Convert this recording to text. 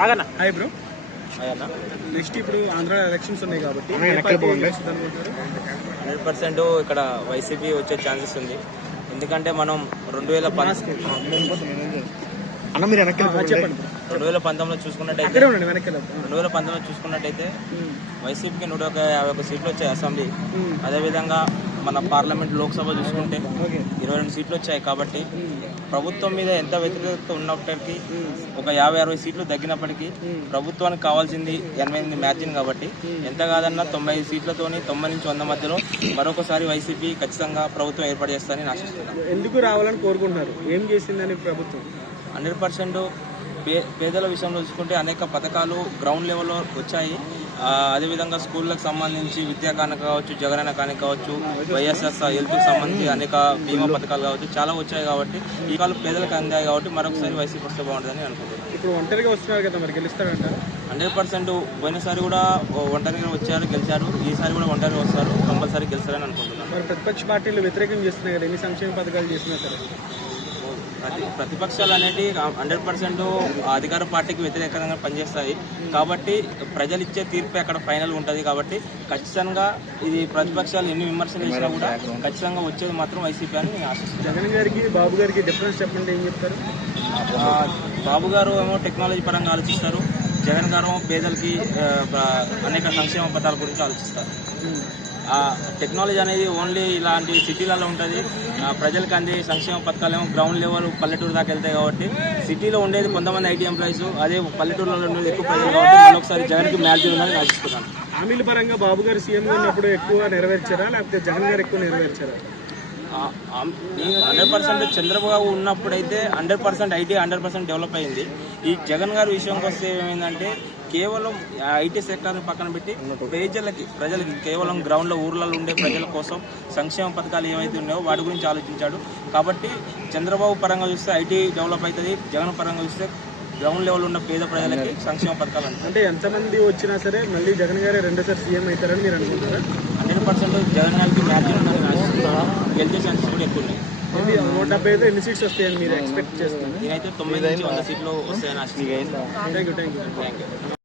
ఆగన్నా. Hi bro. అయ్యన్నా next ఇప్పుడు Andhra elections ఉన్నాయి కాబట్టి 100% ఇక్కడ వైసీపీ వచ్చే ఛాన్సెస్ ఉంది. ఎందుకంటే మనం 2019లో చూసుకున్నట్టయితే 2019లో చూసుకున్నట్టయితే వైసీపీకి 151 సీట్లు వచ్చాయి అసెంబ్లీ. అదేవిధంగా మన పార్లమెంట్ లోక్సభ చూసుకుంటే 22 సీట్లు వచ్చాయి. కాబట్టి ప్రభుత్వం మీద ఎంత వ్యతిరేకత ఉన్నప్పటికీ ఒక 50-60 సీట్లు తగ్గినప్పటికీ ప్రభుత్వానికి కావాల్సింది 88 మ్యాచింగ్. కాబట్టి ఎంత కాదన్నా 95 సీట్లతోని 90 నుంచి 100 మధ్యలో మరొకసారి వైసీపీ ఖచ్చితంగా ప్రభుత్వం ఏర్పాటు చేస్తారని ఆశిస్తున్నాను. ఎందుకు రావాలని కోరుకుంటున్నారు? ఏం చేసిందని ప్రభుత్వం? 100% పేదల విషయంలో చూసుకుంటే అనేక పథకాలు గ్రౌండ్ లెవెల్లో వచ్చాయి. అదేవిధంగా స్కూళ్ళకు సంబంధించి విద్యా కానుక కావచ్చు, జగనన్న కానుక కావచ్చు, వైఎస్ఎస్ హెల్త్కి సంబంధించి అనేక బీమా పథకాలు కావచ్చు చాలా వచ్చాయి. కాబట్టి ఈ కాలం పేదలకు అందాయి. కాబట్టి మరొకసారి వైసీపీ వస్తే బాగుంటుందని అనుకుంటున్నాను. ఇప్పుడు ఒంటరిగా వస్తున్నారు కదా, మరి గెలుస్తారంట? 100% పోయినసారి కూడా ఒంటరిగా వచ్చారు, గెలిచారు. ఈసారి కూడా ఒంటరిగా వస్తారు, కంపల్సరీ గెలుస్తారని అనుకుంటున్నాను. మరి ప్రతిపక్ష పార్టీలు వ్యతిరేకం చేస్తున్నాయి కదా, ఎన్ని సంక్షేమ పథకాలు చేసినా సరే? ప్రతిపక్షాలు అనేవి 100% అధికార పార్టీకి వ్యతిరేకంగా పనిచేస్తాయి. కాబట్టి ప్రజలు ఇచ్చే తీర్పే అక్కడ ఫైనల్ ఉంటుంది. కాబట్టి ఖచ్చితంగా ఇది ప్రతిపక్షాలు ఎన్ని విమర్శలు చేసినా కూడా ఖచ్చితంగా వచ్చేది మాత్రం వైసీపీ అని నేను ఆశిస్తున్నాను. జగన్ గారికి బాబు గారికి డిఫరెన్స్ చెప్పండి, ఏం చెప్తారు? బాబు గారు ఏమో టెక్నాలజీ పరంగా ఆలోచిస్తారు, జగన్ గారు పేదలకి అనేక సంక్షేమ పథకాల గురించి ఆలోచిస్తారు. టెక్నాలజీ అనేది ఓన్లీ ఇలాంటి సిటీలలో ఉంటుంది. ప్రజలకు అందే సంక్షేమ పథకాలు ఏమో గ్రౌండ్ లెవెల్ పల్లెటూరు దాకా వెళ్తాయి. కాబట్టి సిటీలో ఉండేది కొంతమంది ఐటీ ఎంప్లాయీస్, అదే పల్లెటూరులో ఉండేది ఎక్కువ ప్రజలు. కాబట్టి మరొకసారి జగన్కి మ్యాచ్ ఉందని ఆశిస్తున్నాను. హామీల పరంగా బాబు గారు సీఎంగా ఉన్నప్పుడు ఎక్కువ నెరవేర్చారా, లేకపోతే జగన్ గారు ఎక్కువ నెరవేర్చారా? 100% చంద్రబాబు ఉన్నప్పుడైతే 100% ఐటీ 100% డెవలప్ అయింది. ఈ జగన్ గారి విషయంకి వస్తే ఏమైందంటే కేవలం ఐటీ సెక్టర్ని పక్కన పెట్టి ప్రజలకి కేవలం గ్రౌండ్లో ఊర్లలో ఉండే ప్రజల కోసం సంక్షేమ పథకాలు ఏవైతే ఉన్నాయో వాటి గురించి ఆలోచించాడు. కాబట్టి చంద్రబాబు పరంగా చూస్తే ఐటీ డెవలప్ అవుతుంది, జగన్ పరంగా చూస్తే గ్రౌండ్ లెవెల్ ఉన్న పేద ప్రజలకి సంక్షేమ పథకాలు అంటే ఎంతమంది వచ్చినా సరే మళ్ళీ జగన్ గారే రెండోసారి సీఎం అవుతారని మీరు అనుకుంటారా? 100% జగన్ గారికి మ్యాచ్ ఉందని ఆశిస్తున్నాను. గెలిచే ఛాన్సెస్ కూడా ఎక్కువ ఉన్నాయి. 175 ఎన్ని సీట్స్ వస్తాయని మీరు ఎక్స్పెక్ట్ చేస్తున్నారు? నేనైతే 90 నుంచి 100 సీట్లు వస్తాయని ఆశిస్తున్నాను. Thank you.